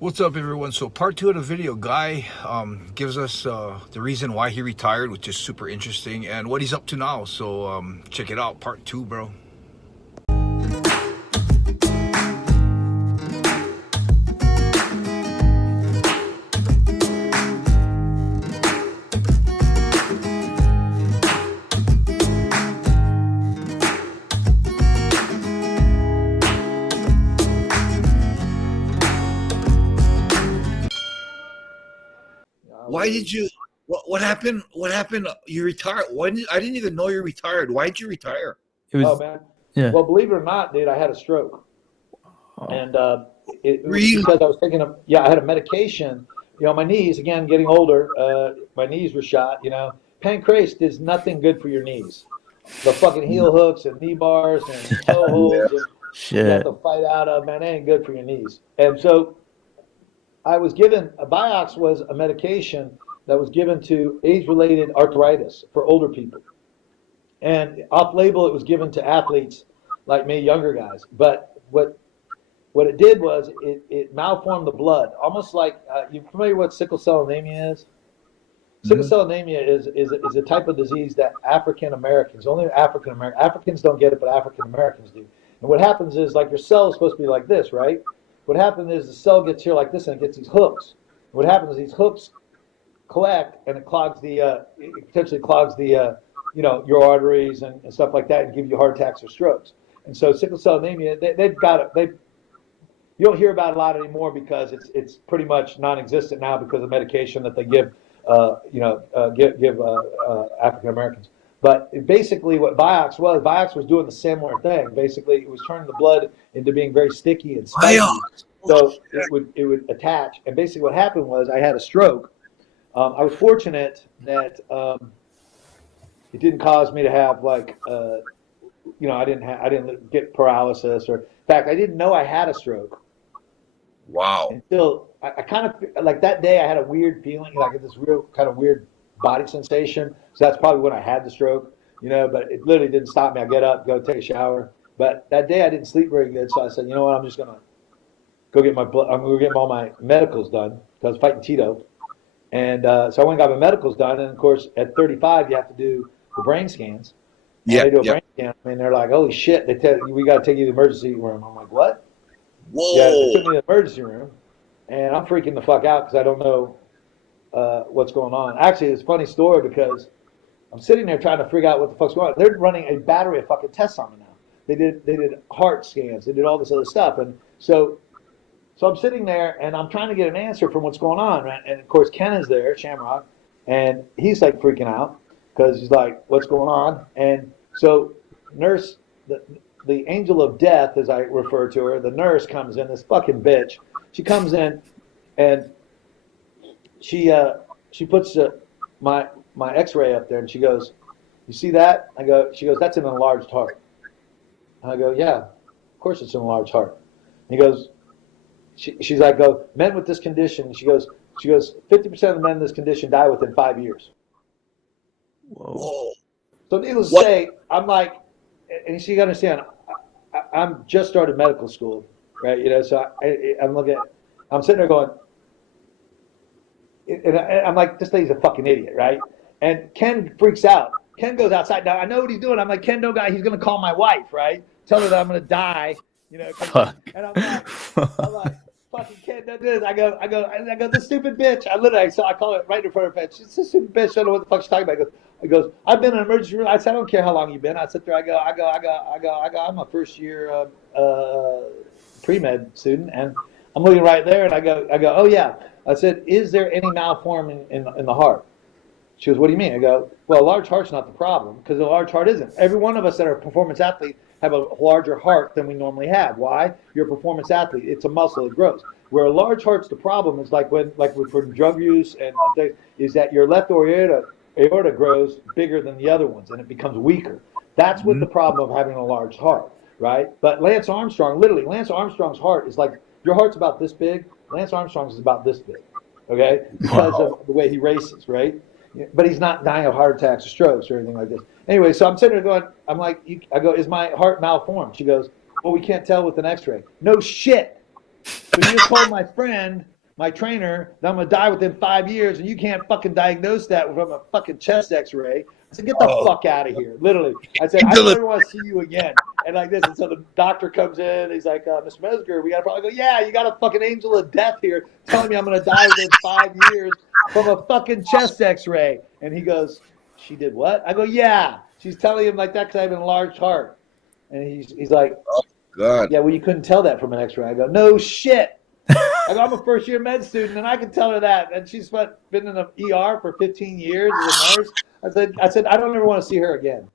What's up, everyone? So part two of the video, Guy gives us the reason why he retired, which is super interesting, and what he's up to now. So check it out, part two, bro. Why did you? What happened? What happened? You retired? I didn't even know you retired. Why did you retire? Oh man. Yeah. Well, believe it or not, dude, I had a stroke, and it was Really? because I was taking I had a medication. You know, my knees, again, getting older, my knees were shot. You know, pancreas is nothing good for your knees. The fucking heel hooks and knee bars and toe holds, and you have Shit. to fight out of, man, they ain't good for your knees. And so I was given a Vioxx was a medication that was given to age-related arthritis for older people. And off-label, it was given to athletes like me, younger guys. But what it did was it malformed the blood, almost like you familiar with what sickle cell anemia is? Sickle cell anemia is a type of disease that African Americans, only Africans don't get it, but African Americans do. And what happens is, like, your cell is supposed to be like this, right? What happens is the cell gets here like this, and it gets these hooks. What happens is these hooks collect, and it clogs it potentially clogs your arteries and stuff like that, and give you heart attacks or strokes. And so sickle cell anemia, they've got it. You don't hear about it a lot anymore because it's pretty much non-existent now because of medication that they give African Americans. But basically, what Vioxx was doing the similar thing. Basically, it was turning the blood into being very sticky and spiky. So it would attach. And basically, what happened was I had a stroke. I was fortunate that it didn't cause me to have I didn't get paralysis, or in fact, I didn't know I had a stroke. Wow. Until I kind of, like, that day, I had a weird feeling, like this real kind of weird body sensation. So that's probably when I had the stroke, but it literally didn't stop me. I get up, go take a shower. But that day I didn't sleep very good. So I said, you know what, I'm just going to go get I'm going to get all my medicals done because I was fighting Tito. And so I went and got my medicals done. And of course, at 35, you have to do the brain scans. And they do a brain scan. I mean, they're like, holy shit, they tell you, we got to take you to the emergency room. I'm like, what? Whoa. Yeah, they took me to the emergency room, and I'm freaking the fuck out because I don't know what's going on. Actually, it's a funny story because I'm sitting there trying to figure out what the fuck's going on. They're running a battery of fucking tests on me now. They did heart scans, they did all this other stuff, and so I'm sitting there and I'm trying to get an answer from what's going on, right? And of course Ken is there, Shamrock, and he's like freaking out because he's like, what's going on? And so nurse, the angel of death, as I refer to her, the nurse comes in, this fucking bitch. She comes in and she puts my X-ray up there, and she goes, "You see that?" She goes, "That's an enlarged heart." And I go, "Yeah, of course it's an enlarged heart." And he goes, she's like, "Men with this condition," she goes, 50% of the men in this condition die within 5 years. Whoa. So needless to say, I'm like, and you got to understand, I'm just started medical school, right? So I'm sitting there going, and I'm like, this lady's a fucking idiot, right? And Ken freaks out. Ken goes outside. Now I know what he's doing. I'm like, Ken, no guy, he's gonna call my wife, right? Tell her that I'm gonna die, Fuck. And I'm like, fucking Ken, don't do this. I go, this stupid bitch. I call it right in front of her face. She's a stupid bitch. I don't know what the fuck she's talking about. He goes, I've been in an emergency room. I said, I don't care how long you've been. I sit there. I go. I'm a first year pre-med student, and I'm looking right there, and I go. Oh yeah. I said, is there any malforming in the heart? She goes, what do you mean? I go, well, a large heart's not the problem, because a large heart isn't. Every one of us that are a performance athlete have a larger heart than we normally have. Why? You're a performance athlete. It's a muscle. It grows. Where a large heart's the problem is for drug use and things, is that your left aorta grows bigger than the other ones, and it becomes weaker. That's what the problem of having a large heart, right? But Lance Armstrong's heart is like, your heart's about this big. Lance Armstrong's is about this big, okay? Because of the way he races, right? But he's not dying of heart attacks or strokes or anything like this. Anyway, so I'm sitting there going, I go, is my heart malformed? She goes, well, we can't tell with an X-ray. No shit. So you just told my friend, my trainer, that I'm gonna die within 5 years, and you can't fucking diagnose that from a fucking chest X-ray. I said, get the Oh, fuck out of here, literally. I said, I don't ever want to see you again. And like this, and so the doctor comes in, he's like, Mr. Mezger, we got a problem. I go, yeah, you got a fucking angel of death here telling me I'm gonna die within 5 years from a fucking chest X-ray. And he goes, she did what? I go, yeah, she's telling him like that because I have an enlarged heart. And he's like, God. yeah, well, you couldn't tell that from an X-ray. I go, no shit. I go, I'm a first-year med student, and I can tell her that. And she's been in the ER for 15 years as a nurse. I said, I don't ever want to see her again.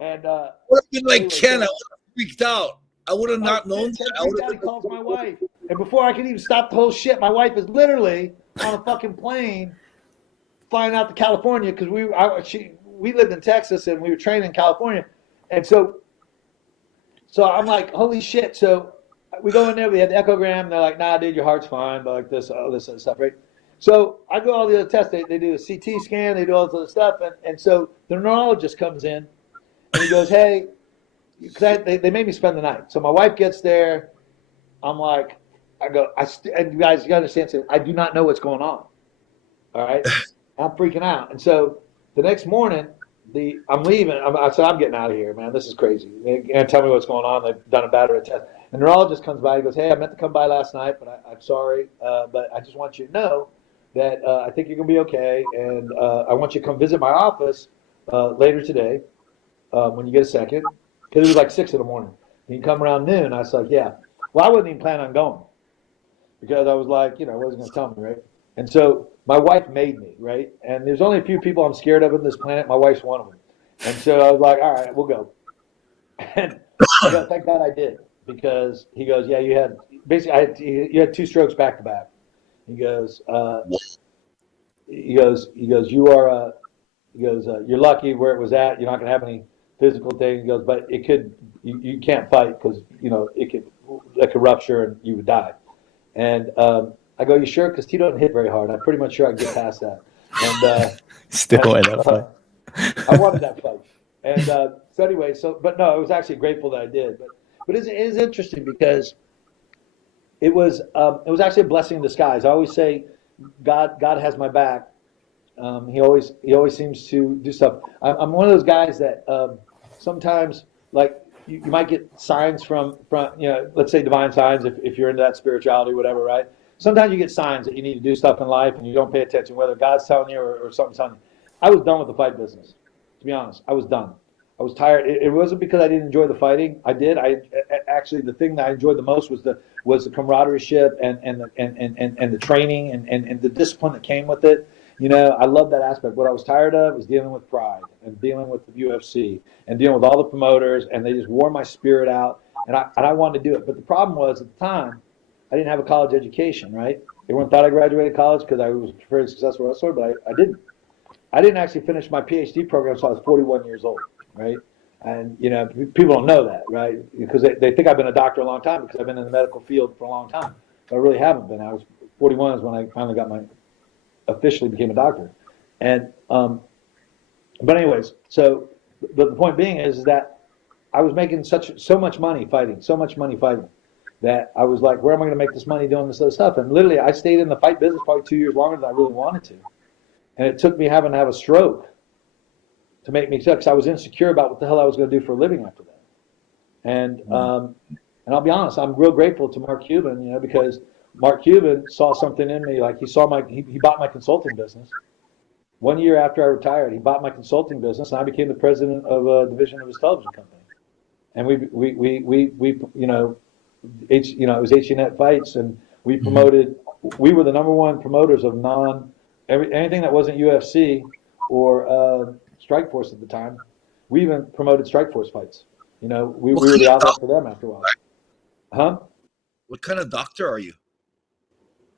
And Would have been like anyway, Ken. I so would have freaked out. I would have not known Ted that. I freaked would out. have He been calls my wife, and before I can even stop the whole shit, my wife is literally on a fucking plane flying out to California because we lived in Texas and we were trained in California, and so I'm like, holy shit. So we go in there, we had the echogram, and they're like, nah, dude, your heart's fine, but like this, all this other stuff, right? So I go all the other tests. They do a CT scan, they do all this other stuff, and so the neurologist comes in and he goes, hey, because they made me spend the night. So my wife gets there. I'm like, and you guys, you gotta understand, so I do not know what's going on. All right, I'm freaking out, and so the next morning, I'm leaving. I said, I'm getting out of here, man. This is crazy. They can't tell me what's going on. They've done a battery test. And the neurologist comes by. He goes, hey, I meant to come by last night, but I'm sorry. But I just want you to know that I think you're going to be okay. And I want you to come visit my office later today when you get a second. Because it was like 6 in the morning. You can come around noon. I was like, yeah. Well, I wasn't even planning on going because I was like, what was he going to tell me, right? And so my wife made me, right? And there's only a few people I'm scared of on this planet. My wife's one of them. And so I was like, all right, we'll go. And thank God I did because he goes, yeah, you had basically you had 2 strokes back to back. He goes, you're lucky where it was at. You're not going to have any physical thing. He goes, but it could, you can't fight because it could rupture and you would die. And I go, you sure? Because T doesn't hit very hard. I'm pretty much sure I can get past that. And Still wanted that fight. I wanted that fight. And so anyway, but no, I was actually grateful that I did. But it is interesting because it was actually a blessing in disguise. I always say, God has my back. He always seems to do stuff. I'm one of those guys that sometimes like you might get signs from let's say divine signs if you're into that spirituality, whatever, right? Sometimes you get signs that you need to do stuff in life and you don't pay attention, whether God's telling you or something's telling you. I was done with the fight business. To be honest, I was done. I was tired. It wasn't because I didn't enjoy the fighting. I did. I actually the thing that I enjoyed the most was the camaraderie and the training and the discipline that came with it. I love that aspect. What I was tired of was dealing with pride and dealing with the UFC and dealing with all the promoters, and they just wore my spirit out. And I wanted to do it, but the problem was at the time I didn't have a college education. Right? Everyone thought I graduated college because I was a very successful wrestler, but I didn't. I didn't actually finish my PhD program until I was 41 years old, right? And, people don't know that, right? Because they think I've been a doctor a long time because I've been in the medical field for a long time. But I really haven't been. I was 41 is when I finally officially became a doctor. And, but anyways, so the point being is that I was making so much money fighting, that I was like, where am I going to make this money doing this other stuff? And literally I stayed in the fight business probably 2 years longer than I really wanted to. And it took me having to have a stroke to make me sick because I was insecure about what the hell I was going to do for a living after that. And I'll be honest, I'm real grateful to Mark Cuban, because Mark Cuban saw something in me. Like he bought my consulting business. 1 year after I retired, he bought my consulting business, and I became the president of a division of his television company. And it was HNet Fights, and we promoted. We were the number one promoters of anything that wasn't UFC or Strikeforce at the time. We even promoted Strikeforce fights. We were the outlet for them after a while. Huh? What kind of doctor are you?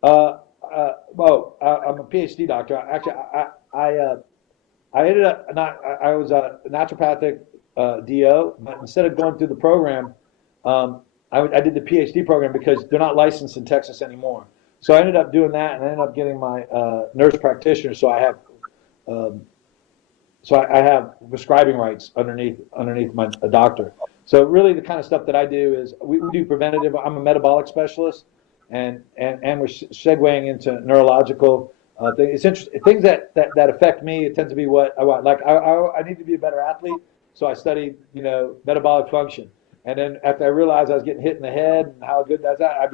Well, I'm a PhD doctor. Actually, I ended up I was a naturopathic DO, but instead of going through the program, I did the PhD program because they're not licensed in Texas anymore. So I ended up doing that, and I ended up getting my nurse practitioner. So I have prescribing rights underneath a doctor. So really, the kind of stuff that I do is we do preventative. I'm a metabolic specialist, and we're segueing into neurological things. It's interesting. Things that affect me, it tends to be what I want. Like I need to be a better athlete, so I studied, metabolic function. And then after I realized I was getting hit in the head and how good that's at,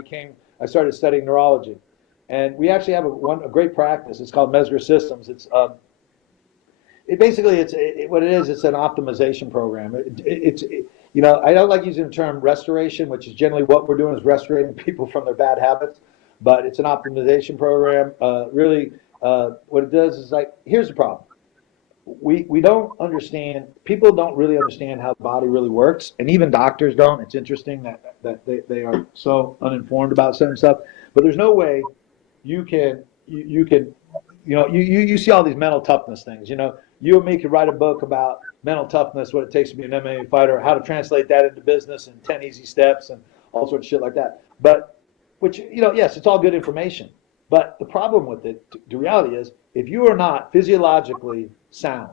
I started studying neurology. And we actually have a great practice. It's called Mezger Systems. What it is. It's an optimization program. I don't like using the term restoration, which is generally what we're doing is restoring people from their bad habits, but it's an optimization program. What it does is here's the problem. We don't understand, people don't really understand how the body really works, and even doctors don't. It's interesting that they are so uninformed about certain stuff, but there's no way you see all these mental toughness things. You and me could write a book about mental toughness, what it takes to be an MMA fighter, how to translate that into business and 10 easy steps and all sorts of shit like that. But, yes, it's all good information. But the problem with it, the reality is, if you are not physiologically sound,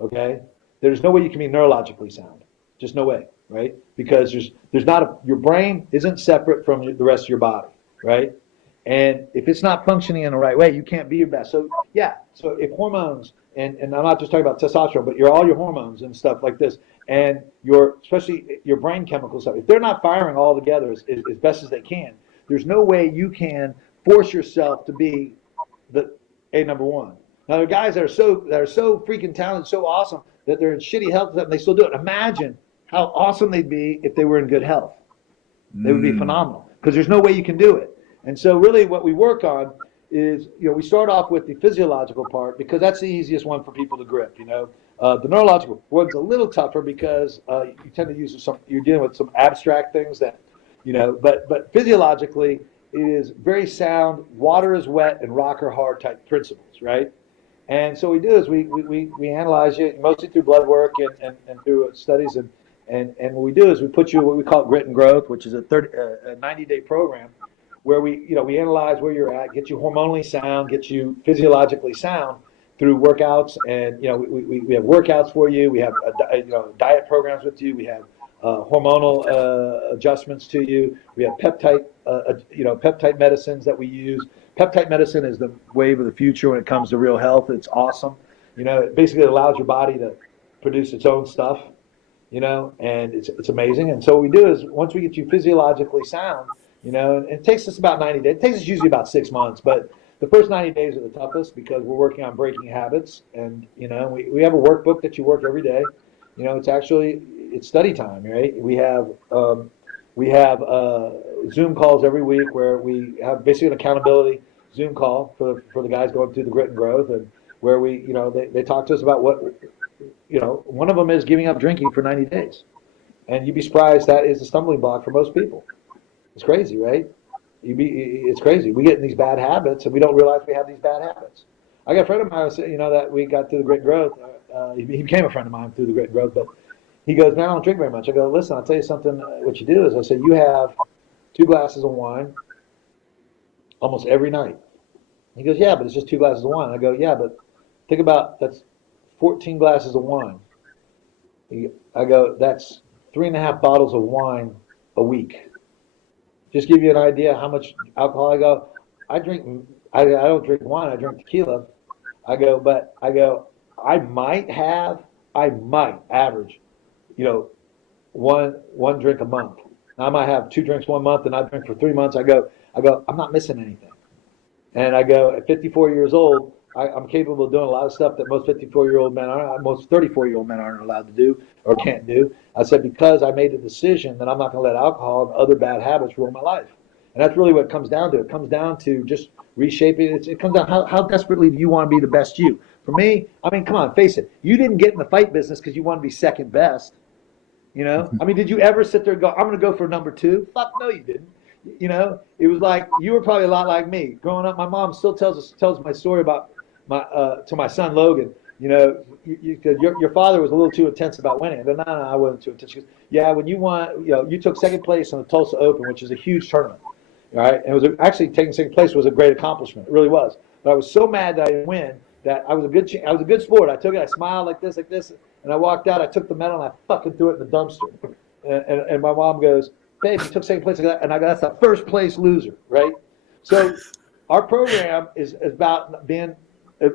okay, there's no way you can be neurologically sound. Just no way, right? Because your brain isn't separate from the rest of your body, right? And if it's not functioning in the right way, you can't be your best. So if hormones, and I'm not just talking about testosterone, but all your hormones and stuff like this, and especially your brain chemical stuff, if they're not firing all together as best as they can, there's no way you can force yourself to be number one. Now there are guys that are so freaking talented, so awesome that they're in shitty health and they still do it. Imagine how awesome they'd be if they were in good health. They would be phenomenal because there's no way you can do it. And so really what we work on is, we start off with the physiological part because that's the easiest one for people to grip, The neurological one's a little tougher because you tend to use you're dealing with some abstract things that, but physiologically it is very sound, water is wet and rock are hard type principles, right? And so what we do is we analyze you mostly through blood work and through studies and what we do is we put you what we call grit and growth, which is a 90-day program where we analyze where you're at, get you hormonally sound, get you physiologically sound through workouts, and we have workouts for you. We have diet programs with you. We have hormonal adjustments to you. We have peptide medicines that we use. Peptide medicine is the wave of the future when it comes to real health. It's awesome. It basically allows your body to produce its own stuff. And it's amazing. And so what we do is once we get you physiologically sound. And it takes us about 90 days. It takes us usually about 6 months, but the first 90 days are the toughest because we're working on breaking habits. And, we have a workbook that you work every day. It's study time, right? We have Zoom calls every week where we have basically an accountability Zoom call for the guys going through the grit and growth, and where they talk to us about what, one of them is giving up drinking for 90 days. And you'd be surprised that is a stumbling block for most people. It's crazy, right? It's crazy. We get in these bad habits, and we don't realize we have these bad habits. I got a friend of mine, that we got through the grit and growth. He became a friend of mine through the grit and growth, but he goes, man, I don't drink very much. I go, listen, I'll tell you something. What you do is, I said, you have 2 glasses of wine almost every night. He goes, yeah, but it's just 2 glasses of wine. I go, yeah, but think about that's 14 glasses of wine. I go, that's 3.5 bottles of wine a week. Just give you an idea how much alcohol. I go, I don't drink wine, I drink tequila. I might average, one drink a month. Now, I might have 2 drinks 1 month and I drink for 3 months. I go, I'm not missing anything. And I go, at 54 years old, I'm capable of doing a lot of stuff that most 54-year-old men aren't, most 34-year-old men aren't allowed to do or can't do. I said, because I made the decision that I'm not going to let alcohol and other bad habits rule my life. And that's really what it comes down to. It comes down to just reshaping it. It comes down how desperately do you want to be the best you? For me, come on, face it. You didn't get in the fight business because you want to be second best. Did you ever sit there and go, I'm going to go for number 2? Fuck no, you didn't. It was like, you were probably a lot like me. Growing up, my mom still tells my story about to my son Logan. Your father was a little too intense about winning. I go, no, I wasn't too intense. She goes, yeah, when you won, you took second place in the Tulsa Open, which is a huge tournament. All right, and it was actually taking second place was a great accomplishment. It really was. But I was so mad that I didn't win that I was a good sport. I took it, I smiled like this, and I walked out. I took the medal and I fucking threw it in the dumpster. And my mom goes, babe, you took second place, and I got that's a first place loser, right? So our program is about being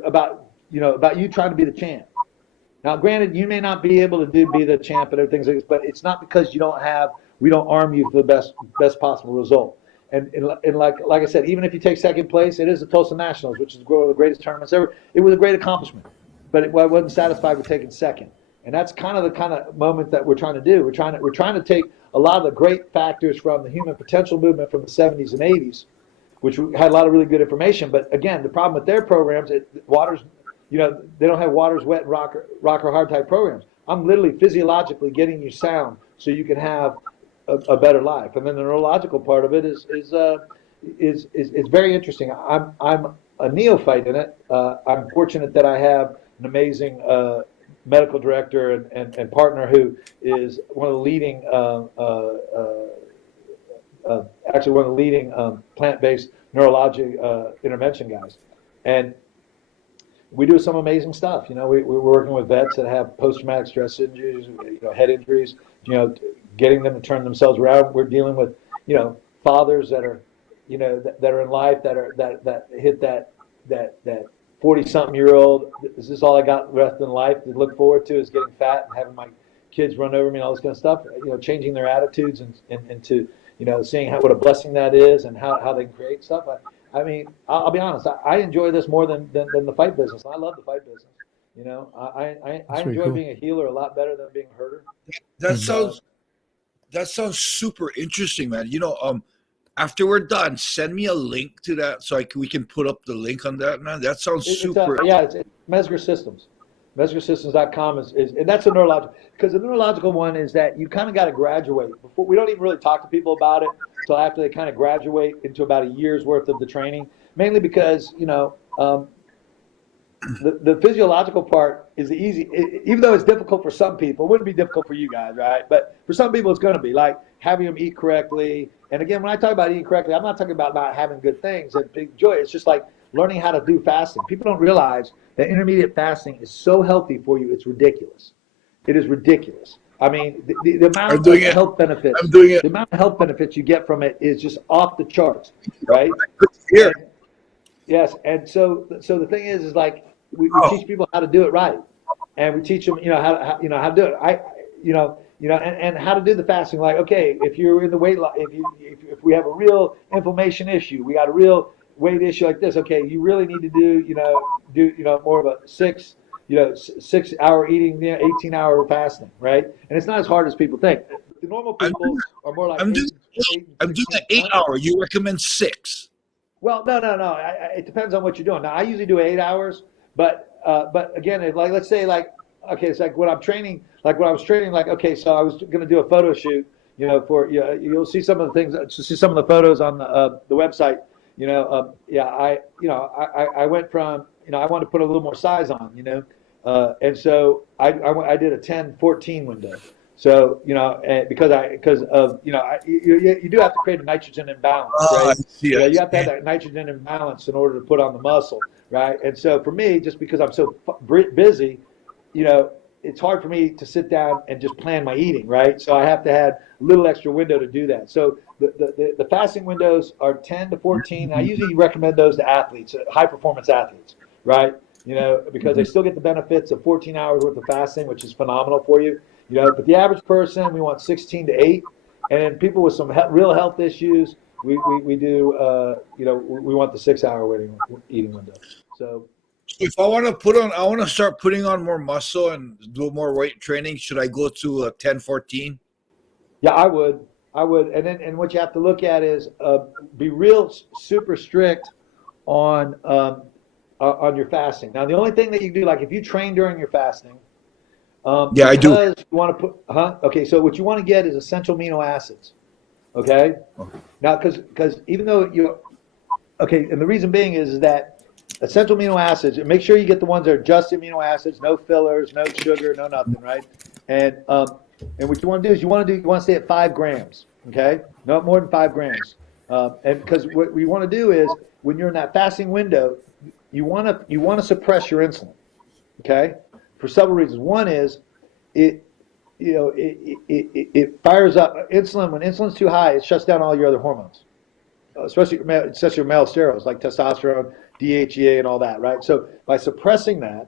about about you trying to be the champ. Now, granted, you may not be able to be the champ and everything like this, but it's not because we don't arm you for the best possible result. And like I said, even if you take second place, it is the Tulsa Nationals, which is one of the greatest tournaments ever. It was a great accomplishment, but I wasn't satisfied with taking second. And that's kind of the kind of moment that we're trying to do. We're trying to take a lot of the great factors from the human potential movement from the 70s and 80s, which had a lot of really good information. But again, the problem with their programs, they don't have water's wet and rock or hard type programs. I'm literally physiologically getting you sound so you can have a better life. And then the neurological part of it is very interesting. I'm a neophyte in it. I'm fortunate that I have an amazing medical director and partner who is one of the leading actually one of the leading plant-based neurologic intervention guys. And we do some amazing stuff. We're working with vets that have post-traumatic stress injuries, head injuries, getting them to turn themselves around. We're dealing with, fathers that are, that are in life that hit that 40-something-year-old. Is this all I got left in life to look forward to? Is getting fat and having my kids run over me and all this kind of stuff. Changing their attitudes and to seeing what a blessing that is and how they can create stuff. I mean, I'll be honest. I enjoy this more than the fight business. I love the fight business. I enjoy cool. being a healer a lot better than being a herder. That sounds super interesting, man. After we're done, send me a link to that so we can put up the link on that, man. That sounds super. It's Mezger Systems. MezgerSystems.com and that's a neurological, because the neurological one is that you kind of got to graduate before. We don't even really talk to people about it until after they kind of graduate into about a year's worth of the training, mainly because the physiological part is easy, even though it's difficult for some people. It wouldn't be difficult for you guys, right? But for some people, it's going to be like having them eat correctly. And again, when I talk about eating correctly, I'm not talking about not having good things and big joy. It's just like learning how to do fasting. People don't realize that intermediate fasting is so healthy for you. It's ridiculous. It is ridiculous. I mean, the amount of health benefits, the amount of health benefits you get from it is just off the charts, right? Here. Yes, and so the thing is like we teach people how to do it right, and we teach them, how to do it. And how to do the fasting. Like, okay, if you're in the weight loss, if we have a real inflammation issue, we got a real weight issue like this. Okay, you really need to do more of a 6 hour eating, 18-hour fasting, right? And it's not as hard as people think. The normal people are more like I'm doing the 8 hour. You recommend 6? Well, no. It depends on what you're doing. Now, I usually do 8 hours, but again, let's say okay, it's like when I'm training, okay, so I was going to do a photo shoot, you'll see some of the things, see some of the photos on the website. I went from, I wanted to put a little more size on, and so I did a 10-14 window. So, because of, you do have to create a nitrogen imbalance, right? You have to have that nitrogen imbalance in order to put on the muscle, right? And so for me, just because I'm so busy, it's hard for me to sit down and just plan my eating, right? So I have to have a little extra window to do that. So the fasting windows are 10 to 14. I usually recommend those to athletes, high performance athletes, right? Because they still get the benefits of 14 hours worth of fasting, which is phenomenal for you. But the average person, we want 16 to 8. And then people with some real health issues, we do, we want the 6 hour eating window. So if I want to start putting on more muscle and do more weight training, should I go to 10-14? Yeah, I would. And what you have to look at is be real super strict on your fasting. Now, the only thing that you do, like if you train during your fasting, I do. You want to put, okay, so what you want to get is essential amino acids. Okay? Now, because even though and the reason being is that essential amino acids, make sure you get the ones that are just amino acids, no fillers, no sugar, no nothing, right? And what you want to do is you want to stay at 5 grams, okay? Not more than 5 grams. And because what we want to do is when you're in that fasting window, you want to suppress your insulin, okay? For several reasons. One is it it fires up insulin. When insulin's too high, it shuts down all your other hormones, especially your male steroids like testosterone, DHEA, and all that, right? So by suppressing that,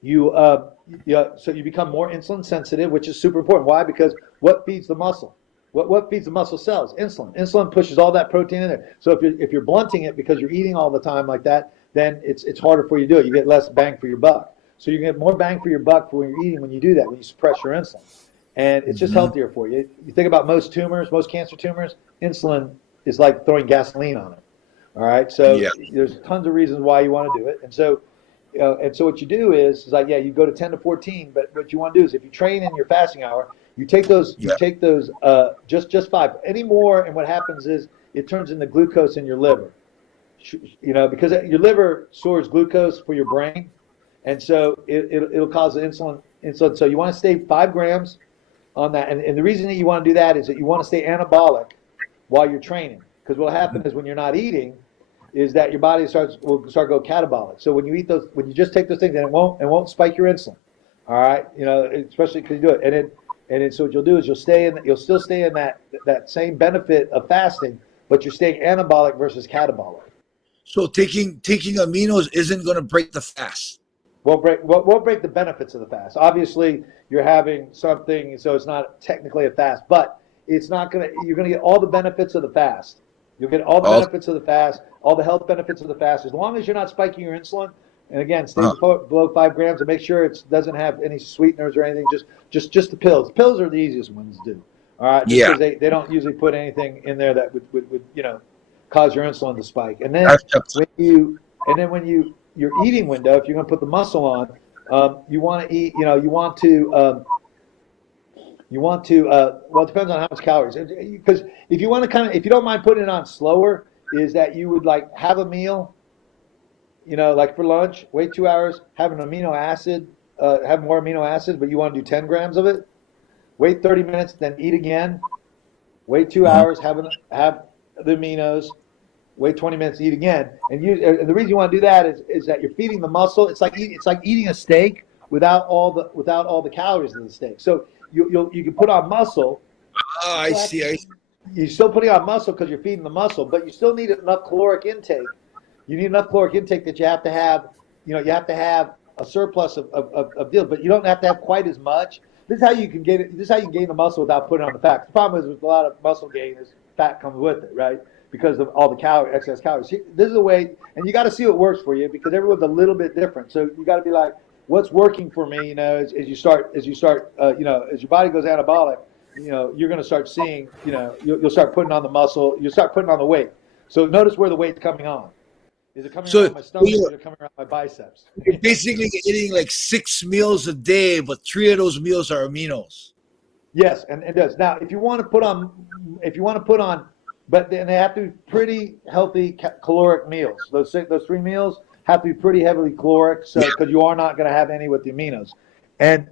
you so you become more insulin sensitive, which is super important. Why? Because what feeds the muscle? What feeds the muscle cells? Insulin. Insulin pushes all that protein in there. So if you're blunting it because you're eating all the time like that, then it's harder for you to do it. You get less bang for your buck. So you get more bang for your buck for when you're eating when you do that, when you suppress your insulin. And it's just healthier for you. You think about most tumors, most cancer tumors, insulin is like throwing gasoline on it. All right. So there's tons of reasons why you want to do it. And so what you do is like, you go to 10 to 14, but what you want to do is if you train in your fasting hour, you take those just 5. Any more, and what happens is it turns into glucose in your liver. Because your liver stores glucose for your brain, and so it'll cause the insulin. So you want to stay 5 grams on that. And the reason that you want to do that is that you want to stay anabolic while you're training. Because what will happen is when you're not eating, is that your body will start go catabolic. So when you eat those, when you just take those things, then it won't spike your insulin. All right, especially because you do it, so what you'll do is you'll still stay in that same benefit of fasting, but you're staying anabolic versus catabolic. So taking aminos isn't going to break the fast. Won't break the benefits of the fast. Obviously, you're having something, so it's not technically a fast, but it's not gonna. You're gonna get all the benefits of the fast. You'll get all the benefits of the fast, all the health benefits of the fast, as long as you're not spiking your insulin. And again, stay below 5 grams and make sure it doesn't have any sweeteners or anything. Just the pills. Pills are the easiest ones to do. All right, because they don't usually put anything in there that would cause your insulin to spike. And then when your eating window, if you're going to put the muscle on, you want to eat. Well, it depends on how much calories. Because if you want to if you don't mind putting it on slower, is that you would like have a meal, like for lunch, wait 2 hours, have an amino acid, have more amino acids, but you want to do 10 grams of it. Wait 30 minutes, then eat again. Wait 2 hours, have the aminos. Wait 20 minutes, eat again. And the reason you want to do that is that you're feeding the muscle. It's like eating a steak without all the calories in the steak. So you can put on muscle. Oh, I see. You're still putting on muscle because you're feeding the muscle, but you still need enough caloric intake. You need enough caloric intake that you have to have. You have to have a surplus of deals, but you don't have to have quite as much. This is how you can gain it. This is how you can gain the muscle without putting on the fat. The problem is with a lot of muscle gain is fat comes with it, right? Because of all the excess calories. This is a way, and you got to see what works for you because everyone's a little bit different. So you got to be like, what's working for me? As your body goes anabolic, you're going to start seeing, you'll start putting on the muscle, you'll start putting on the weight. So notice where the weight's coming on. Is it coming around my stomach or is it coming around my biceps? You're basically eating like 6 meals a day, but 3 of those meals are aminos. Yes, and it does. Now, if you want to put on, but then they have to be pretty healthy caloric meals. Those 3 meals have to be pretty heavily caloric, so because you are not going to have any with the aminos, and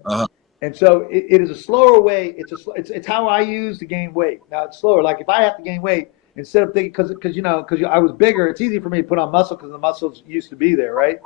so it is a slower way. It's how I use to gain weight. Now it's slower. Like if I have to gain weight, instead of thinking because I was bigger, it's easy for me to put on muscle because the muscles used to be there, right?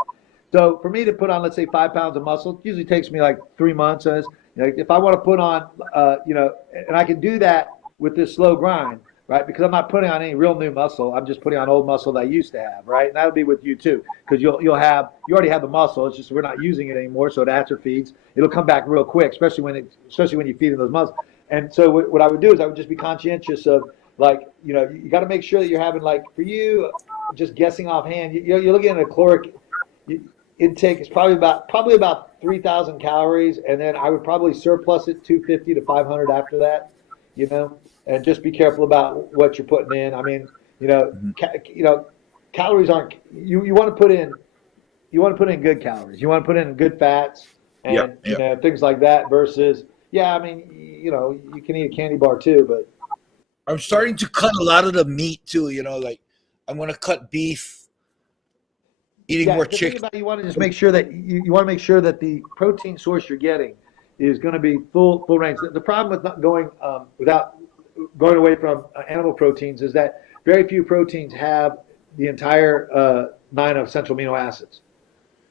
So for me to put on, let's say 5 pounds of muscle, it usually takes me like 3 months. And if I want to put on, and I can do that with this slow grind. Right, because I'm not putting on any real new muscle. I'm just putting on old muscle that I used to have. Right, and that'll be with you too, because you already have the muscle. It's just we're not using it anymore, so it atrophies. It'll come back real quick, especially when you're feeding those muscles. And so what I would do is I would just be conscientious of you got to make sure that you're having for you, just guessing offhand. You're looking at a caloric intake is probably about 3,000 calories, and then I would probably surplus it 250 to 500 after that. And just be careful about what you're putting in. I mean, calories aren't. You want to put in. You want to put in good calories. You want to put in good fats and things like that. Versus, you can eat a candy bar too, but I'm starting to cut a lot of the meat too. I'm going to cut beef. Eating more chicken. You want to just make sure that you want to make sure that the protein source you're getting is going to be full range. The problem with not going without going away from animal proteins is that very few proteins have the entire 9 essential amino acids.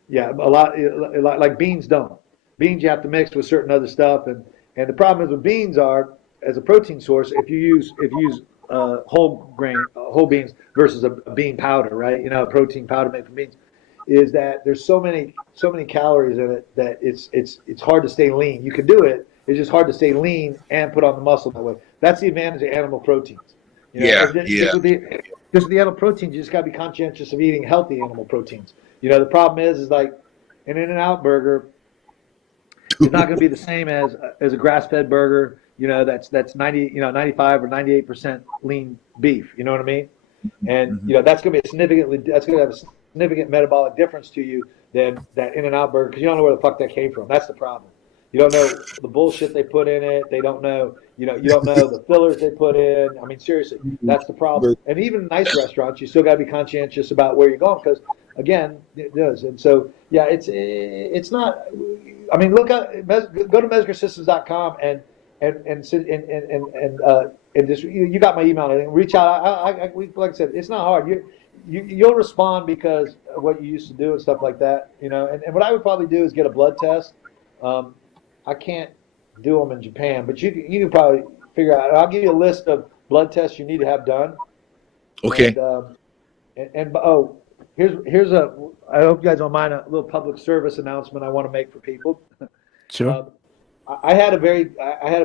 Yeah, a lot like beans don't. beans you have to mix with certain other stuff, and the problem is with beans are as a protein source. If you use whole beans versus a bean powder, right? You know, a protein powder made from beans, is that there's so many calories in it that it's hard to stay lean. You can do it. It's just hard to stay lean and put on the muscle that way. That's the advantage of animal proteins. You know, Yeah, just yeah. with the animal proteins, you just got to be conscientious of eating healthy animal proteins. You know, the problem is like an In-N-Out burger is not going to be the same as a grass-fed burger. You know, that's 95 or 98% lean beef. You know what I mean? And Mhm. you know that's going to have a significant metabolic difference to you than that In-N-Out burger because you don't know where the fuck that came from. That's the problem. You don't know the bullshit they put in it. They don't know, you don't know the fillers they put in. I mean, seriously, that's the problem. But And even nice restaurants, you still got to be conscientious about where you're going because, again, it does. And so, yeah, it's not. I mean, look at go to mezgersystems.com and just you got my email and reach out. Like I said, it's not hard. You'll respond because of what you used to do and stuff like that. You know, and what I would probably do is get a blood test. Um, I can't do them in Japan, but you can probably figure out. I'll give you a list of blood tests you need to have done. okay, And oh, here's a. I hope you guys don't mind a little public service announcement I want to make for people. Sure. Um, I had a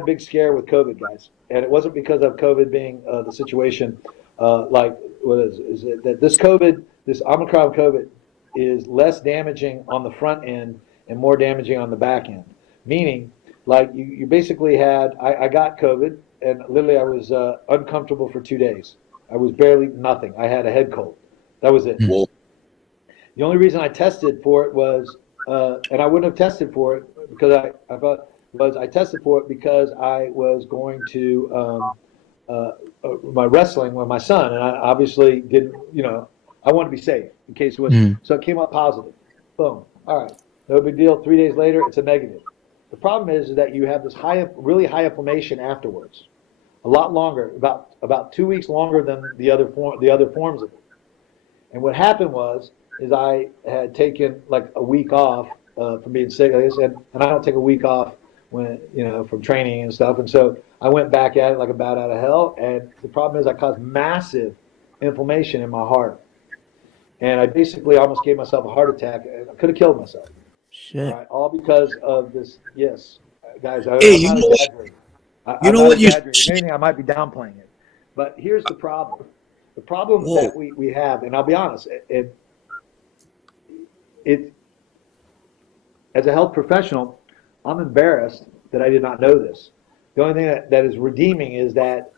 big scare with COVID, guys, and it wasn't because of COVID being the situation. Like what is it that this Omicron COVID, is less damaging on the front end and more damaging on the back end. Meaning, like you basically had, I got COVID, and literally I was uncomfortable for 2 days. I was barely nothing. I had a head cold. That was it. Hmm. well, The only reason I tested for it was, and I wouldn't have tested for it because I thought was I tested for it because I was going to my wrestling with my son, and I obviously didn't, I wanted to be safe in case it was. Hmm. So it came up positive. Boom. All right. No big deal. 3 days later, it's a negative. The problem is that you have this really high inflammation afterwards. A lot longer, about 2 weeks longer than the other forms of it. And what happened is I had taken like a week off from being sick, like I said, and I don't take a week off when from training and stuff. And so I went back at it like a bat out of hell. And the problem is I caused massive inflammation in my heart, and I basically almost gave myself a heart attack. And I could have killed myself. All Shit. right, all because of this. Yes, guys, hey, I'm not exaggerating. you I'm know not what you? exaggerating. If anything, I might be downplaying it. But here's the problem. The problem Whoa, that we have, and I'll be honest, it as a health professional, I'm embarrassed that I did not know this. The only thing that is redeeming is that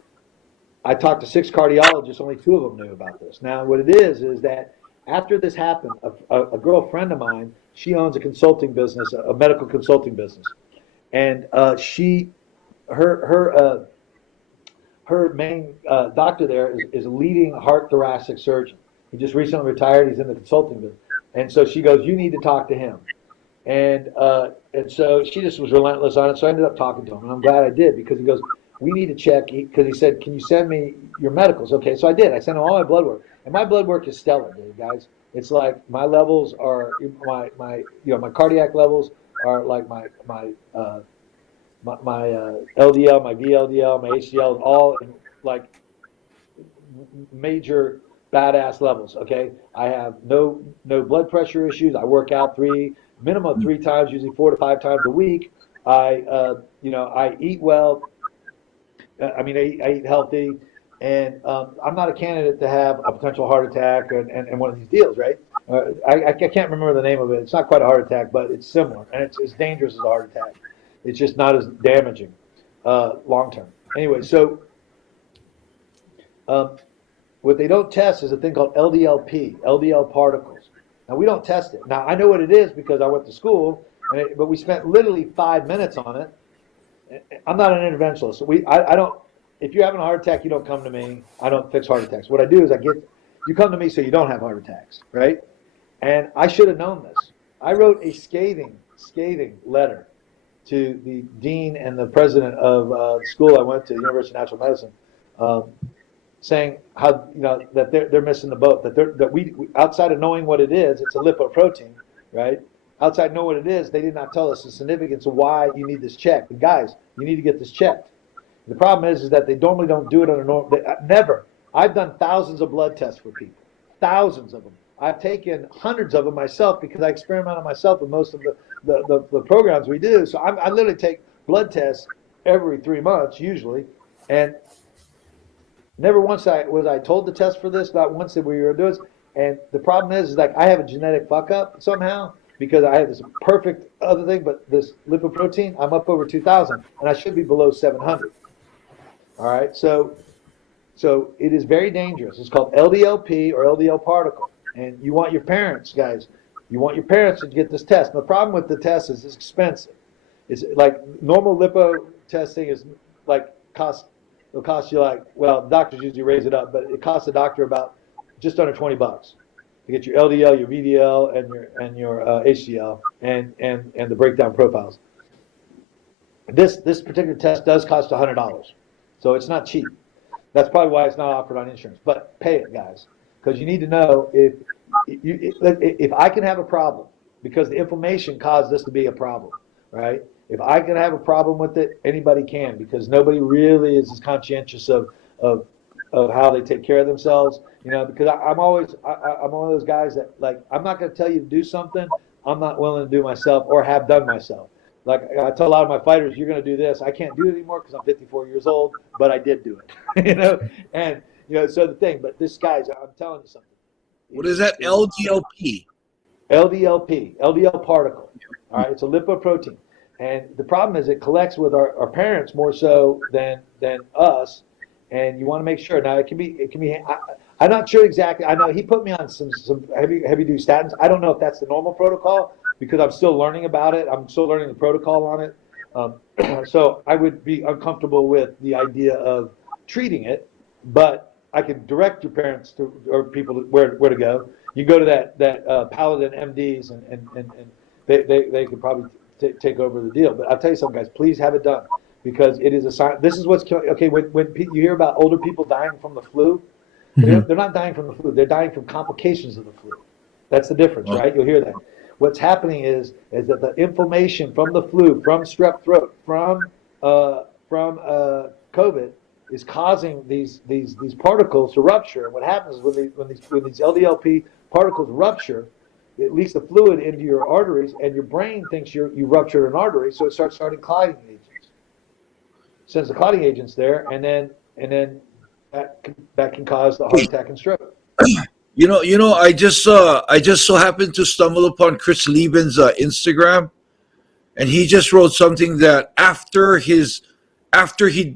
I talked to 6 cardiologists, only 2 of them knew about this. Now, what it is that after this happened, a girlfriend of mine, she owns a consulting business, a medical consulting business, and her her main doctor there is a leading heart thoracic surgeon. He just recently retired. He's in the consulting business, and so she goes, "You need to talk to him." And so she just was relentless on it. So I ended up talking to him, and I'm glad I did because he goes, "We need to check," because he said, "Can you send me your medicals?" Okay, so I did. I sent him all my blood work, and my blood work is stellar, dude, guys. It's like my levels are my cardiac levels are like my LDL, my VLDL, my HDL, all in like major badass levels. Okay, I have no blood pressure issues. I work out minimum of 3 times, usually 4 to 5 times a week. I eat well. I eat healthy, and I'm not a candidate to have a potential heart attack and one of these deals, right? I can't remember the name of it. It's not quite a heart attack, but it's similar, and it's as dangerous as a heart attack. It's just not as damaging long term. Anyway, so um, what they don't test is a thing called LDLP, LDL particles. Now, we don't test it. Now, I know what it is because I went to school, but we spent literally 5 minutes on it. I'm not an interventionalist. So I don't, if you're having a heart attack, you don't come to me. I don't fix heart attacks. What I do is you come to me so you don't have heart attacks, right? And I should have known this. I wrote a scathing letter to the dean and the president of the school I went to, the University of Natural Medicine, um, saying how that they're missing the boat. That we outside of knowing what it is, it's a lipoprotein, right? outside know what it is, they did not tell us the significance of why you need this checked. And guys, you need to get this checked. The problem is that they normally don't do it on a normal. Never. I've done thousands of blood tests for people, thousands of them. I've taken hundreds of them myself because I experiment on myself with most of the programs we do. So I literally take blood tests every 3 months usually, and never once was I told to test for this. Not once that we were doing this. And the problem is like I have a genetic fuck up somehow because I have this perfect other thing, but this lipoprotein, I'm up over 2,000, and I should be below 700. All right, so it is very dangerous. It's called LDLP or LDL particle, and you want your parents, guys, you want your parents to get this test. The problem with the test is it's expensive. It's like normal lipo testing is like it'll cost you like, well, doctors usually raise it up, but it costs the doctor about just under $20 to get your LDL, your VDL, and your HDL and the breakdown profiles. This particular test does cost $100. So it's not cheap. That's probably why it's not offered on insurance. But pay it, guys, because you need to know if I can have a problem because the inflammation caused this to be a problem, right? If I can have a problem with it, anybody can because nobody really is as conscientious of how they take care of themselves. You know, because I'm one of those guys that like I'm not going to tell you to do something I'm not willing to do myself or have done myself. Like I tell a lot of my fighters, you're going to do this. I can't do it anymore because I'm 54 years old, but I did do it. You know, and so the thing. But this guy's, I'm telling you something. What is that? LDLP. LDLP, LDL particle. All right, it's a lipoprotein, and the problem is it collects with our parents more so than us, and you want to make sure. Now it can be. I'm not sure exactly. I know he put me on some heavy duty statins. I don't know if that's the normal protocol because I'm still learning about it. I'm still learning the protocol on it. So I would be uncomfortable with the idea of treating it, but I could direct your parents to or people to where to go. You go to that Paladin MDs and they could probably take over the deal. But I'll tell you something, guys. Please have it done because it is a sign. This is what's killing. Okay, when you hear about older people dying from the flu, they're not dying from the flu. They're dying from complications of the flu. That's the difference, right? You'll hear that. What's happening is that the inflammation from the flu, from strep throat, from COVID, is causing these particles to rupture. And what happens is when these LDLP particles rupture, it leaks the fluid into your arteries, and your brain thinks you ruptured an artery, so it starting clotting agents. Sends the clotting agents there, and then that can cause the heart attack and stroke. I just so happened to stumble upon Chris Leben's Instagram, and he just wrote something that after his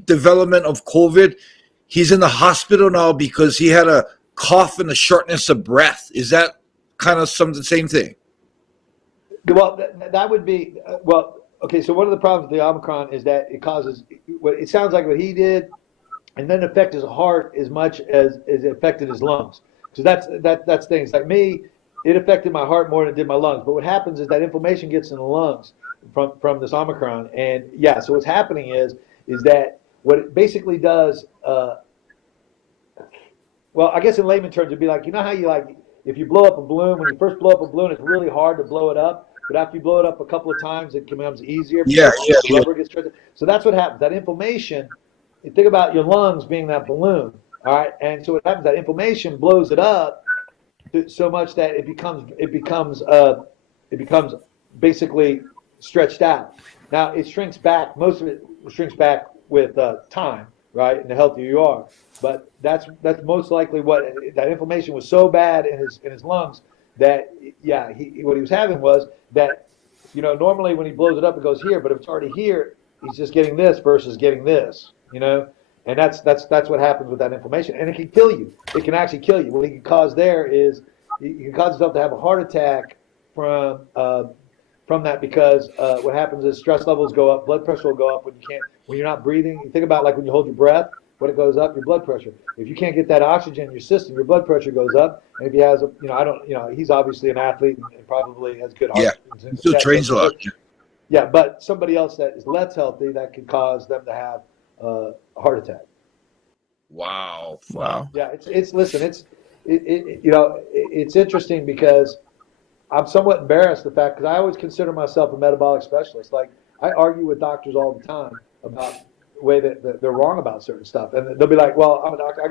development of COVID, he's in the hospital now because he had a cough and a shortness of breath. Is that kind of the same thing? Well, that would be okay. So one of the problems with the Omicron is that it causes what it sounds like what he did, and then affect his heart as much as it affected his lungs. So that's things like me. It affected my heart more than it did my lungs. But what happens is that inflammation gets in the lungs from this Omicron, and yeah. So what's happening is that what it basically does. Well, I guess in layman terms, it'd be like how you like if you blow up a balloon. When you first blow up a balloon, it's really hard to blow it up. But after you blow it up a couple of times, it becomes easier. Yeah. The rubber gets twisted. So that's what happens. That inflammation. You think about your lungs being that balloon. All right, and so what happens? That inflammation blows it up so much that it becomes basically stretched out. Now it shrinks back. Most of it shrinks back with time, right? And the healthier you are. But that's most likely what that inflammation was so bad in his lungs that what he was having was that normally when he blows it up it goes here, but if it's already here, he's just getting this versus getting this. And that's what happens with that inflammation, and it can kill you. It can actually kill you. What it can cause there is you can cause yourself to have a heart attack from that because what happens is stress levels go up, blood pressure will go up when you're not breathing. You think about like when you hold your breath, when it goes up, your blood pressure. If you can't get that oxygen in your system, your blood pressure goes up. And if he has he's obviously an athlete and probably has good heart. Yeah, he still trains a lot. Yeah, but somebody else that is less healthy, that could cause them to have a heart attack. Wow. Yeah, it's interesting because I'm somewhat embarrassed the fact because I always consider myself a metabolic specialist. Like I argue with doctors all the time about the way that they're wrong about certain stuff, and they'll be like, "Well, I'm a doctor." I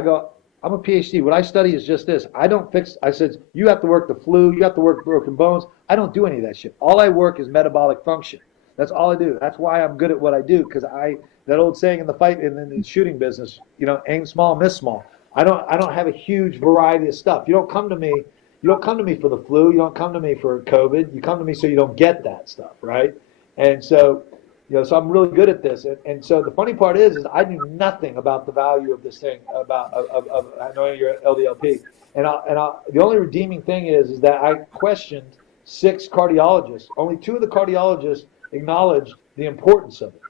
go, I'm a PhD. What I study is just this. I don't fix. I said you have to work the flu. You have to work broken bones. I don't do any of that shit. All I work is metabolic function. That's all I do. That's why I'm good at what I do because that old saying in the fight in the shooting business, aim small, miss small. I don't have a huge variety of stuff. You don't come to me. You don't come to me for the flu. You don't come to me for COVID. You come to me so you don't get that stuff, right? And so, so I'm really good at this. And so the funny part is I knew nothing about the value of this thing of knowing your LDLP. The only redeeming thing is that I questioned 6 cardiologists. Only 2 of the cardiologists acknowledged the importance of it.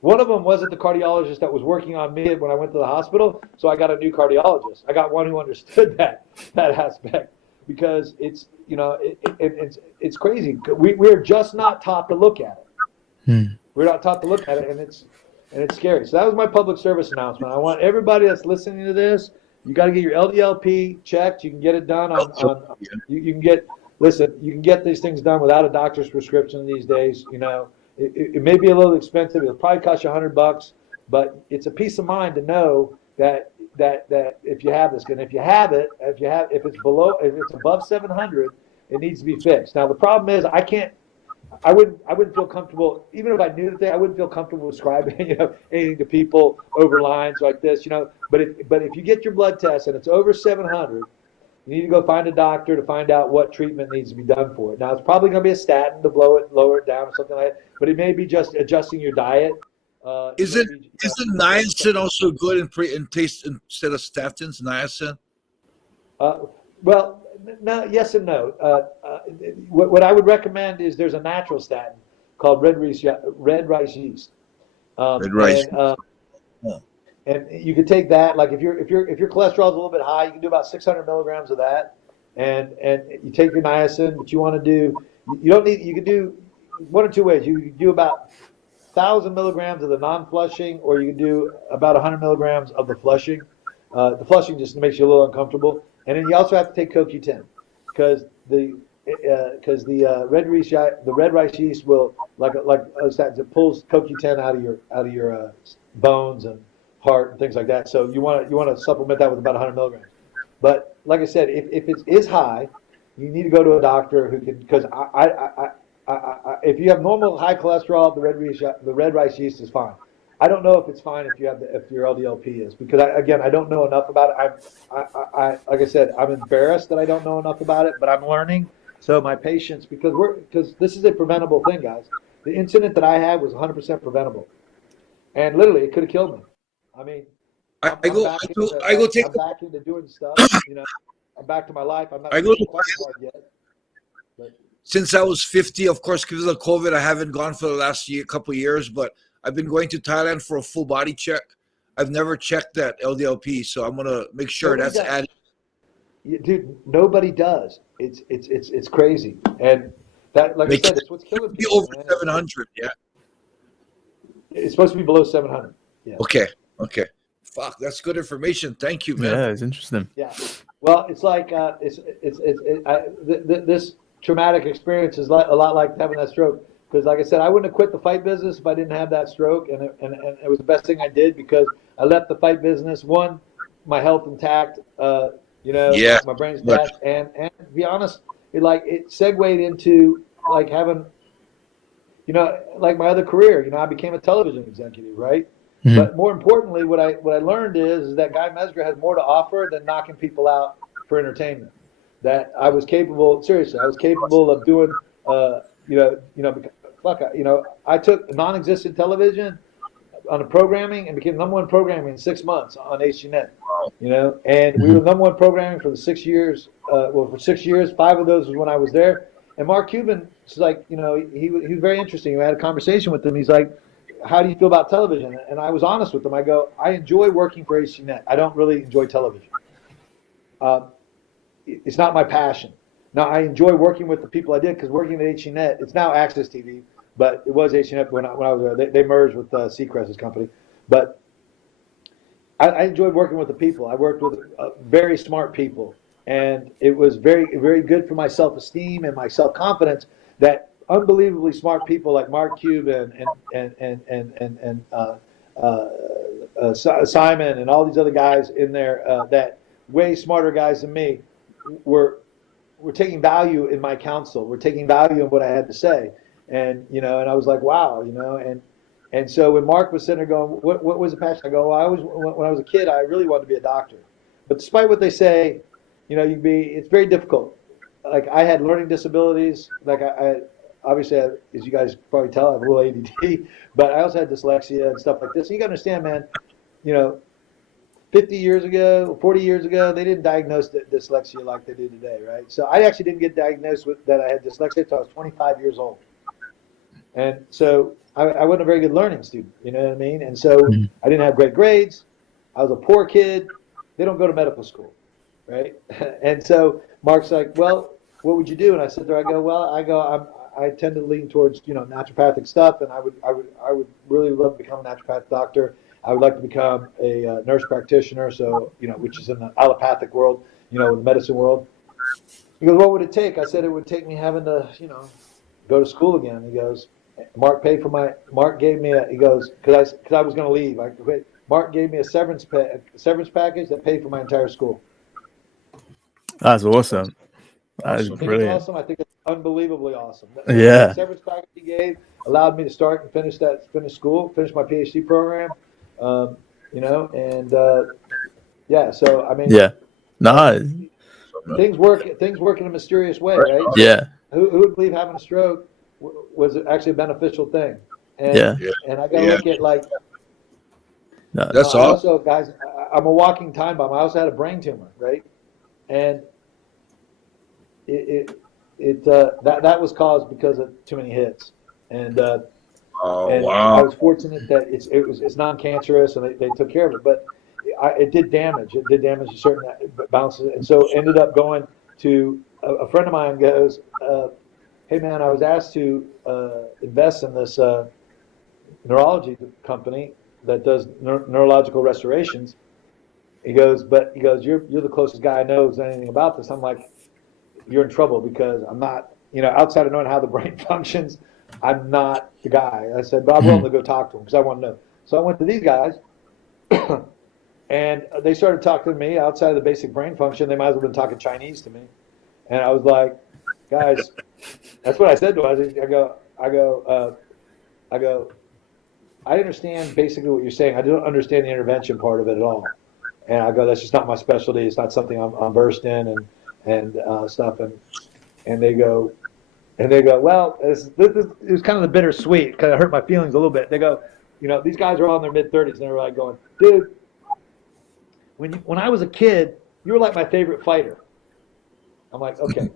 One of them wasn't the cardiologist that was working on me when I went to the hospital, so I got a new cardiologist. I got one who understood that aspect because it's crazy. We're just not taught to look at it. We're not taught to look at it, and it's scary. So that was my public service announcement. I want everybody that's listening to this, you got to get your LDLP checked. You can get it done you can get these things done without a doctor's prescription these days. It may be a little expensive. It'll probably cost you $100, but it's a peace of mind to know that if you have this, and if it's above 700, it needs to be fixed. Now the problem is I wouldn't feel comfortable, even if I knew the thing, I wouldn't feel comfortable describing anything to people over lines like this. But if you get your blood test and it's over 700, you need to go find a doctor to find out what treatment needs to be done for it. Now, it's probably going to be a statin to lower it down or something like that, but it may be just adjusting your diet. Isn't niacin also good in taste instead of statins? Niacin. Well, no, yes and no. What I would recommend is there's a natural statin called red rice yeast. Red rice. And you could take that, like if your cholesterol is a little bit high, you can do about 600 milligrams of that, and you take your niacin. What you want to do, you can do one or two ways. You can do about 1,000 milligrams of the non-flushing, or you can do about 100 milligrams of the flushing. The flushing just makes you a little uncomfortable, and then you also have to take CoQ10 because the red rice yeast will it pulls CoQ10 out of your bones and heart and things like that. So you want to supplement that with about 100 milligrams. But like I said, if it is high, you need to go to a doctor who can, because if you have normal high cholesterol, the red rice yeast is fine. I don't know if it's fine if your LDLP is, because I don't know enough about it. Like I said, I'm embarrassed that I don't know enough about it, but I'm learning. So my patients, because this is a preventable thing, guys. The incident that I had was 100% preventable, and literally it could have killed me. I mean, I'm back into doing stuff. I'm back to my life. I'm not quite hard yet. But since I was 50, of course, because of COVID, I haven't gone for the last couple of years, but I've been going to Thailand for a full body check. I've never checked that LDLP, so I'm gonna make sure that's added. Dude, nobody does. It's crazy, and that, like I said, it's what's killing people. Be over 700, yeah. It's supposed to be below 700. Yeah. Okay. Fuck, that's good information. Thank you, man. Yeah, it's interesting. Yeah. Well, it's like this traumatic experience is a lot like having that stroke. Because, like I said, I wouldn't have quit the fight business if I didn't have that stroke, and it was the best thing I did because I left the fight business. One, my health intact. My brain's intact, and to be honest, it segued into like having, like my other career. I became a television executive, right? Mm-hmm. But more importantly, what I learned is that Guy Mezger has more to offer than knocking people out for entertainment. That I was capable of doing. I took non-existent television on the programming and became number one programming in 6 months on HDNet. And we were number one programming for the 6 years. For 6 years, 5 of those was when I was there. And Mark Cuban was like, he was very interesting. We had a conversation with him. He's like, "How do you feel about television?" And I was honest with him. I go, "I enjoy working for HDNet. I don't really enjoy television. It's not my passion. Now, I enjoy working with the people I did because working at HDNet, it's now Access TV, but it was HDNet when I was there. They merged with Seacrest's company. But I enjoyed working with the people. I worked with very smart people And it was very, very good for my self-esteem and my self-confidence that unbelievably smart people like Mark Cuban Simon and all these other guys in there that way smarter guys than me were taking value in my counsel. We're taking value in what I had to say, and and I was like, wow, and so when Mark was sitting there going, what was the passion? I go, well, when I was a kid, I really wanted to be a doctor, but despite what they say, it's very difficult. Like I had learning disabilities, like I obviously, as you guys probably tell, I have a little ADD, but I also had dyslexia and stuff like this. And you got to understand, man, you know, 50 years ago, 40 years ago, they didn't diagnose dyslexia like they do today, right? So I actually didn't get diagnosed with that I had dyslexia until I was 25 years old. And so I wasn't a very good learning student, you know what I mean? And so I didn't have great grades. I was a poor kid. They don't go to medical school, right? And so Mark's like, well, what would you do? And I sit there, I tend to lean towards, naturopathic stuff, and I would really love to become a naturopathic doctor. I would like to become a nurse practitioner, so, which is in the allopathic world, in the medicine world. He goes, what would it take? I said, it would take me having to, go to school again. He goes, Mark gave me he goes, because I was going to leave. Mark gave me a severance package that paid for my entire school. That's awesome. That is I think brilliant. it's awesome. I think it's unbelievably awesome. Yeah. The severance package he gave allowed me to start and finish school, finish my PhD program. Yeah. So I mean, yeah, no, things work in a mysterious way, right? yeah, Who would believe having a stroke was actually a beneficial thing? And yeah. and I got to look at like. No, That's I all. also, guys, I'm a walking time bomb. I also had a brain tumor, right? And that was caused because of too many hits. And Oh, and wow. I was fortunate that it's non-cancerous and they took care of it, but it did damage. It did damage to certain bounces, and so ended up going to a friend of mine goes, hey man, I was asked to invest in this neurology company that does neurological restorations. He goes, you're the closest guy I know who's anything about this. I'm like, you're in trouble because I'm not, outside of knowing how the brain functions, I'm not the guy. I said, but I'm willing to go talk to him because I want to know. So I went to these guys, and they started talking to me outside of the basic brain function. They might as well have been talking Chinese to me, and I was like, guys, that's what I said to them. I go, I understand basically what you're saying. I don't understand the intervention part of it at all. And I go, that's just not my specialty. It's not something I'm versed in and stuff. And they go, well, it was kind of the bittersweet. Kind of hurt my feelings a little bit. They go, these guys are all in their mid-30s, and they're like going, dude, when I was a kid, you were like my favorite fighter. I'm like, okay,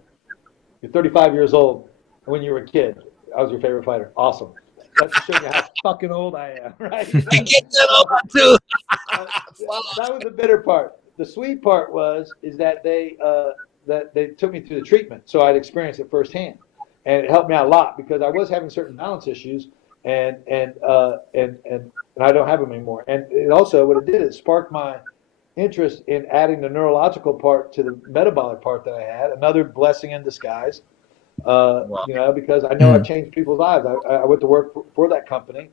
you're 35 years old, and when you were a kid, I was your favorite fighter. Awesome. That's to show you how fucking old I am, right? I get that up too. That was the bitter part. The sweet part is that they took me through the treatment, so I'd experienced it firsthand, and it helped me out a lot because I was having certain balance issues, and I don't have them anymore. And it also, what it did, it sparked my interest in adding the neurological part to the metabolic part that I had. Another blessing in disguise. Because I know I've changed people's lives. I went to work for that company,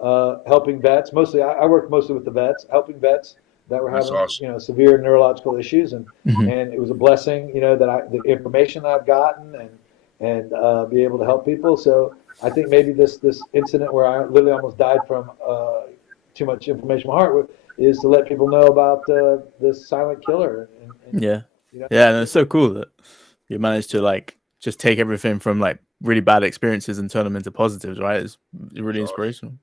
helping vets. Mostly, I worked mostly with the vets, helping vets that were having awesome. Severe neurological issues, and it was a blessing, that the information that I've gotten and be able to help people. So I think maybe this incident where I literally almost died from too much inflammation in my heart is to let people know about this silent killer. yeah, and it's so cool that you managed to like just take everything from like really bad experiences and turn them into positives, right? It's really inspirational.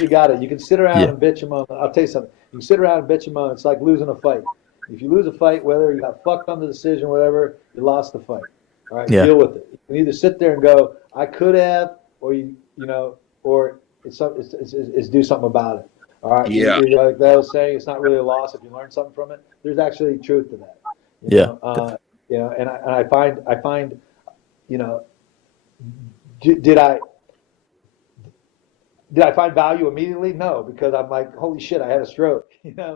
You got it. You can sit around and bitch and moan. I'll tell you something. You can sit around and bitch and moan. It's like losing a fight. If you lose a fight, whether you got fucked on the decision, whatever, you lost the fight. All right, deal with it. You can either sit there and go, I could have, or or it's do something about it. All right. Yeah. Like that was saying, it's not really a loss if you learn something from it. There's actually truth to that. And I find, did I find value immediately? No, because I'm like, holy shit, I had a stroke.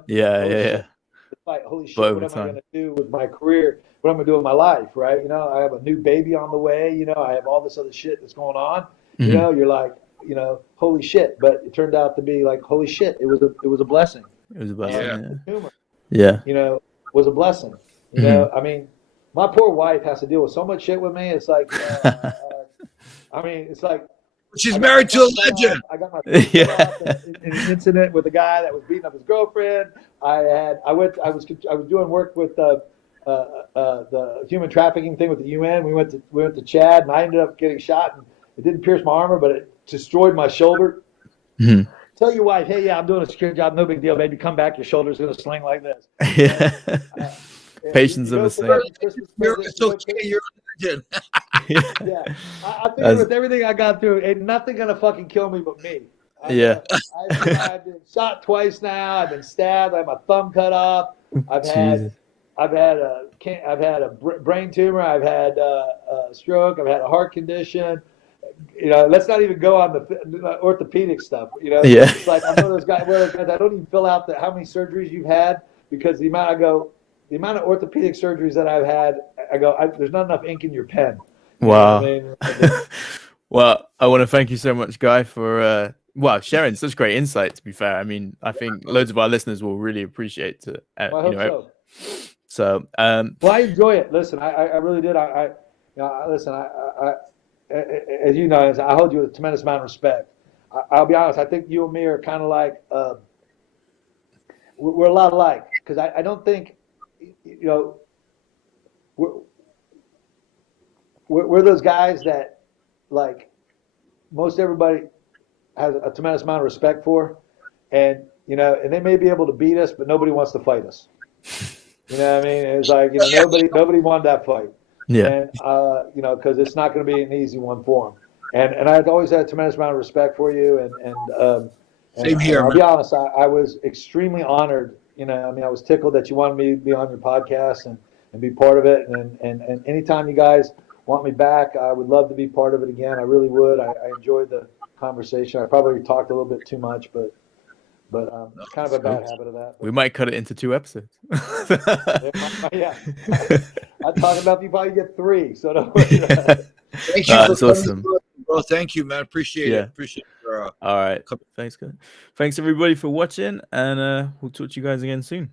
Yeah. like, holy shit, But what over am I time. going to do with my career? What am I going to do with my life, right? You know, I have a new baby on the way. You know, I have all this other shit that's going on. You Mhm. know, you're like, you know, holy shit. But it turned out to be like, holy shit, it was a blessing. It was a blessing. Yeah. Yeah. Tumor, Yeah. you know, was a blessing. You know, I mean, my poor wife has to deal with so much shit with me. It's like, you know, I mean, it's like, She's I got my married to a thumb cut off. legend. I got my thumb cut Yeah. off in an incident with a guy that was beating up his girlfriend. I was doing work with the human trafficking thing with the UN. We went to Chad, and I ended up getting shot, and it didn't pierce my armor, but it destroyed my shoulder. Mhm. Tell your wife, hey, yeah, I'm doing a security job, no big deal, baby. Come back, your shoulder's gonna sling like this. You know? Yeah. Patience You of a go for saint. every Christmas You're, present. it's You go okay. You're a legend. Yeah. yeah, I figured That's, with everything I got through, ain't nothing gonna fucking kill me but me. yeah. I've been shot twice now. I've been stabbed. I have my thumb cut off. I've had Jesus. I've had a brain tumor. I've had a stroke. I've had a heart condition. You know, let's not even go on the orthopedic stuff. You know, Yeah. it's like I'm one of those guys. I don't even fill out how many surgeries you've had because the amount of orthopedic surgeries that I've had, there's not enough ink in your pen. You know what I Wow. mean? Well, I want to thank you so much, Guy, for sharing such great insight. To be fair, I mean, I think loads of our listeners will really appreciate it. Well, I hope so. So, Well, I enjoy it. Listen, I really did. Listen, as you know, I hold you with a tremendous amount of respect. I'll be honest. I think you and me are kind of like we're a lot alike because I don't think you know we're those guys that like most everybody has a tremendous amount of respect for, and you know, and they may be able to beat us, but nobody wants to fight us. You know what I mean? It's like, you know, nobody wanted that fight. yeah, And, you know, because it's not going to be an easy one for them. And I've always had a tremendous amount of respect for you. Same And here, I'll man. be honest, I was extremely honored. You know, I mean, I was tickled that you wanted me to be on your podcast and be part of it. And anytime you guys want me back, I would love to be part of it again. I really would. I enjoyed the conversation. I probably talked a little bit too much, but it's kind of a bad habit of that. we But, might cut it into 2 episodes. yeah. I talk enough, you probably get 3, so don't worry about it. Thank you for That's coming, awesome. bro. Thank you, man. Appreciate Yeah. it. Appreciate your All right. Thanks, guys. Thanks everybody for watching, and we'll talk to you guys again soon.